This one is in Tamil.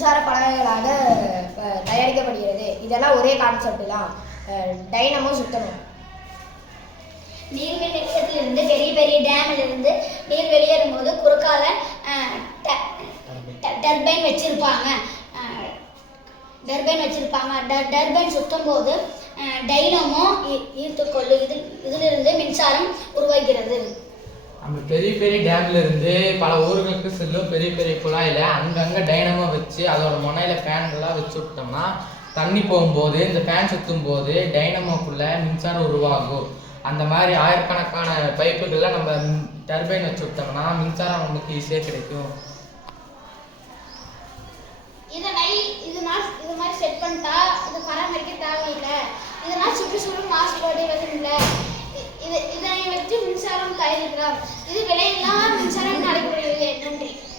மின்சார பலகைகளாக தயாரிக்கப்படுகிறது. இதெல்லாம் ஒரே கான்செப்ட் தான். டைனமோ சுத்தணும். நீர்மின் நிலையத்திலிருந்து பெரிய பெரிய டேமிலிருந்து நீர் வெளியேறும் போது குறுக்கால டர்பைன் வச்சிருப்பாங்க. டர்பைன் சுத்தும் போது டைனமோ ஈர்த்துக்கொள்ளு. இதிலிருந்து மின்சாரம் உருவாகிறது. நம்ம பெரிய பெரிய டேம்ல இருந்து பல ஊர்களுக்கு செல்லும் பெரிய பெரிய குழாயில அங்கங்க டைனமோ வச்சு அதோட முனையில ஃபேன்கள்லாம் வச்சு விட்டோம்னா தண்ணி போகும்போது இந்த ஃபேன் சுற்றும் போது டைனமோக்குள்ள மின்சாரம் உருவாகும். அந்த மாதிரி ஆயிரக்கணக்கான பைப்புகள்லாம் நம்ம டர்பைன் வச்சு விட்டோம்னா மின்சாரம் நமக்கு ஈஸியாக கிடைக்கும். இது மாதிரி செட் பண்ணிட்டா இது பராமரிக்க தேவையில்லை. இதனால் சுற்றுச்சூழல் மாசுபாடு இல்லை. இதனை வச்சு மின்சாரம் தயாரிக்கலாம். இது விலையில்லா